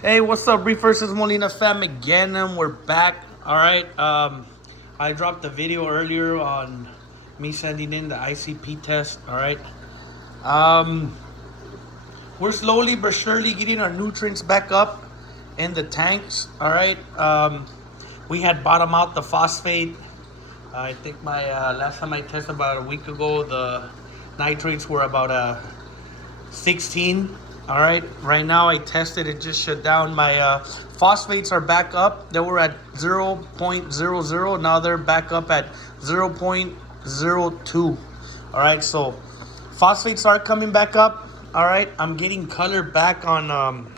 Hey, what's up, Reef versus Molina fam again, and we're back. All right. I dropped a video earlier on me sending in the ICP test. All right. Um, we're slowly but surely getting our nutrients back up in the tanks. All right. We had bottomed out the phosphate. I think my last time I tested about a week ago, the nitrates were about 16. All right, right now I tested it, just shut down. My phosphates are back up. They were at 0.00. Now they're back up at 0.02. All right, so phosphates are coming back up. All right, I'm getting color back on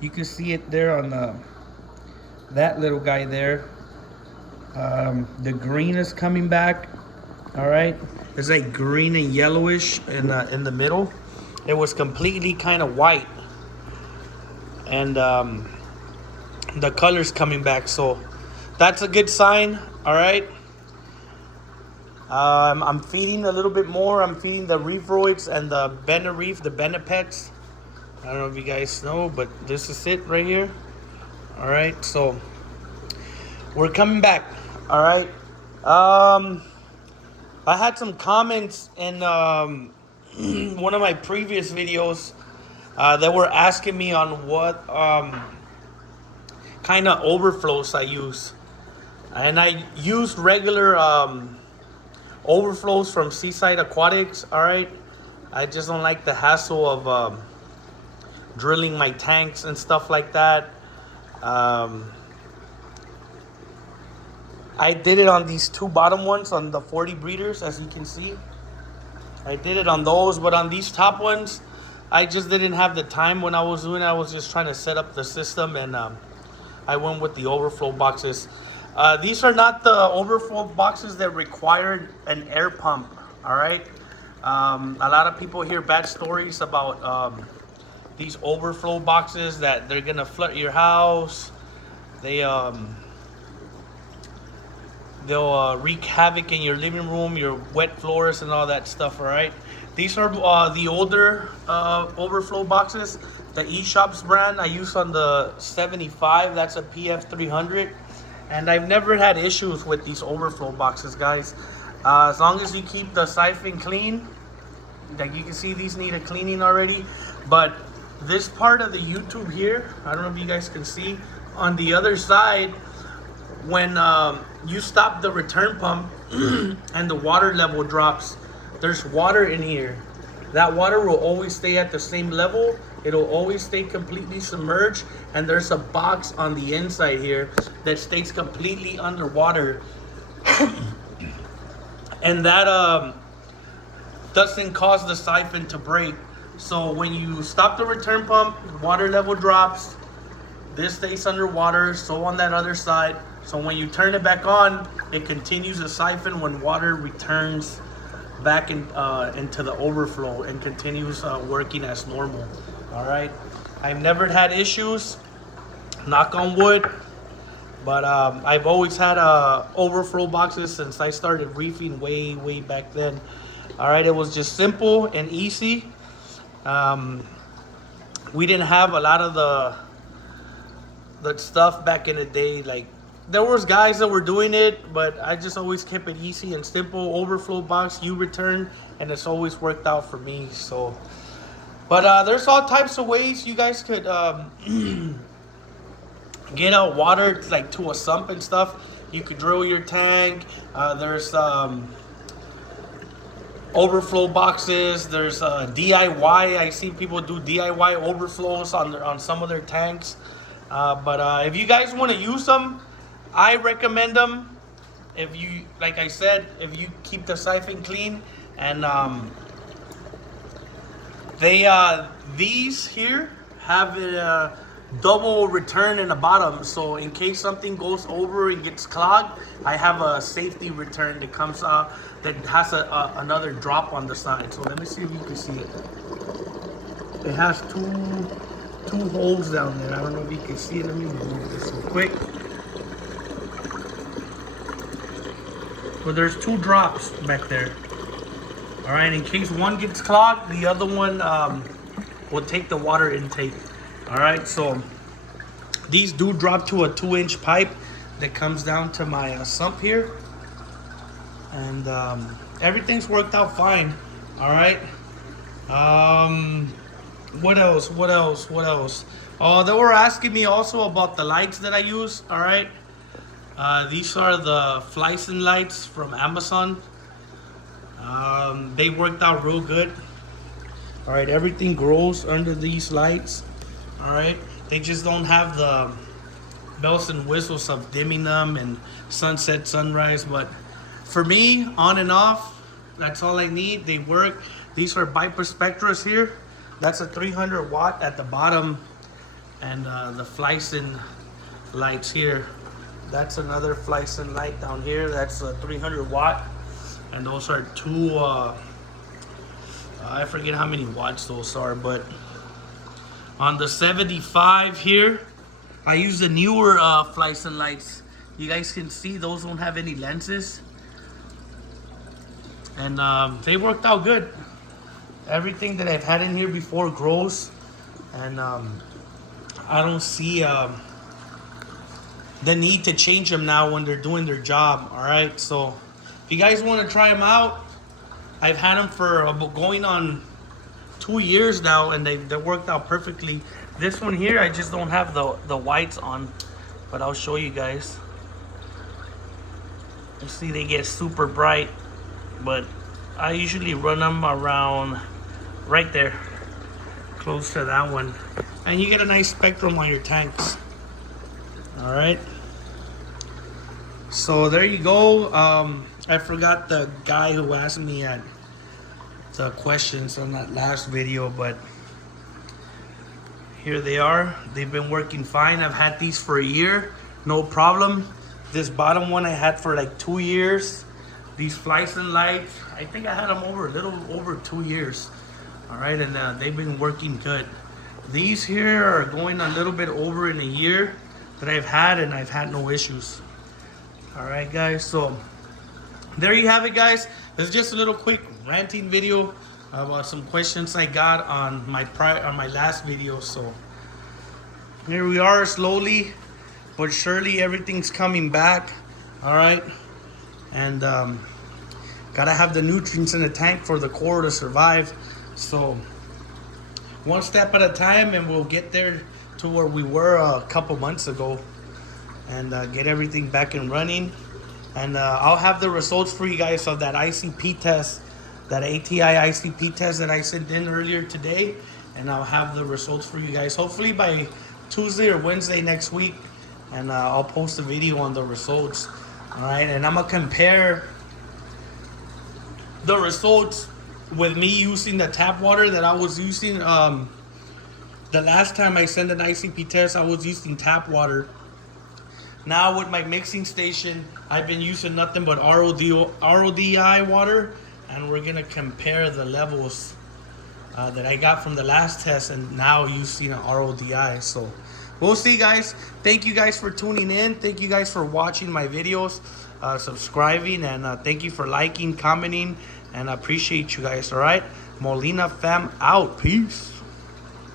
you can see it there on that little guy there. The green is coming back. All right, it's like green and yellowish in the middle. It was completely kind of white, and the color's coming back, so that's a good sign. All right. I'm feeding a little bit more. I'm feeding the Reefroids and the Benereef, the Benepets. I don't know if you guys know, but this is it right here. All right, so we're coming back. All right. I had some comments in one of my previous videos that were asking me on what kind of overflows I use. And I used regular overflows from Seaside Aquatics. All right. I just don't like the hassle of drilling my tanks and stuff like that. I did it on these two bottom ones, on the 40 breeders, as you can see. I did it on those, but on these top ones, I just didn't have the time when I was doing it. I was just trying to set up the system, and I went with the overflow boxes. These are not the overflow boxes that required an air pump, all right? A lot of people hear bad stories about these overflow boxes, that they're gonna flood your house. They'll wreak havoc in your living room, your wet floors, and all that stuff. All right. These are the older overflow boxes. The eShops brand I use on the 75. That's a PF 300, and I've never had issues with these overflow boxes, guys. As long as you keep the siphon clean, like you can see, these need a cleaning already. But this part of the YouTube here, I don't know if you guys can see, on the other side, when you stop the return pump and the water level drops, there's water in here. That water will always stay at the same level. It'll always stay completely submerged, and there's a box on the inside here that stays completely underwater. And that doesn't cause the siphon to break. So when you stop the return pump, water level drops, this stays underwater, so on that other side. So when you turn it back on, it continues to siphon when water returns back into the overflow and continues working as normal. All right. I've never had issues, knock on wood, but I've always had overflow boxes since I started reefing way back then. All right. It was just simple and easy. We didn't have a lot of the stuff back in the day. Like, there was guys that were doing it, but I just always kept it easy and simple. Overflow box, you return, and it's always worked out for me. So, but there's all types of ways you guys could get out water, like to a sump and stuff. You could drill your tank. There's overflow boxes. There's DIY. I see people do DIY overflows on some of their tanks. But if you guys want to use them, I recommend them. If you, like I said, if you keep the siphon clean, and these here have a double return in the bottom. So in case something goes over and gets clogged, I have a safety return that comes out that has another drop on the side. So let me see if you can see it. It has two holes down there. I don't know if you can see it. Let me move this real quick. But there's two drops back there. All right, in case one gets clogged, the other one will take the water intake. All right, so these do drop to a 2-inch pipe that comes down to my sump here, and everything's worked out fine. All right. What else? What else? What else? Oh, they were asking me also about the lights that I use. All right. These are the Flyson lights from Amazon. They worked out real good. All right, everything grows under these lights. All right, they just don't have the bells and whistles of dimming them and sunset, sunrise. But for me, on and off, that's all I need. They work. These are Biperspectras here. That's a 300 watt at the bottom, and the Flyson lights here. That's another Flyson light down here. That's a 300 watt, and those are two. I forget how many watts those are, but on the 75 here, I use the newer Flyson lights. You guys can see those don't have any lenses, and they worked out good. Everything that I've had in here before grows, and I don't see the need to change them now when they're doing their job. All right, so if you guys want to try them out, I've had them for going on 2 years now, and they worked out perfectly. This one here, I just don't have the whites on, but I'll show you guys. You see they get super bright, but I usually run them around right there, close to that one, and you get a nice spectrum on your tanks. All right, so there you go. I forgot the guy who asked me at the questions on that last video, but here they are. They've been working fine. I've had these for a year, no problem. This bottom one I had for like 2 years. These Flyson lights, I think I had them over a little over 2 years. All right, and they've been working good. These here are going a little bit over in a year that I've had, and I've had no issues. All right, guys, so there you have it, guys. This is just a little quick ranting video about some questions I got on my last video. So here we are, slowly but surely everything's coming back. All right, and gotta have the nutrients in the tank for the core to survive. So one step at a time, and we'll get there to where we were a couple months ago, and get everything back and running. And I'll have the results for you guys of that ICP test, that ATI ICP test that I sent in earlier today. And I'll have the results for you guys hopefully by Tuesday or Wednesday next week. And I'll post a video on the results. All right, and I'm gonna compare the results with me using the tap water that I was using. The last time I sent an ICP test, I was using tap water. Now with my mixing station, I've been using nothing but RODI water, and we're gonna compare the levels that I got from the last test and now using an RODI. So we'll see, guys. Thank you guys for tuning in. Thank you guys for watching my videos, subscribing, and thank you for liking, commenting, and I appreciate you guys. All right, Molina fam out. Peace.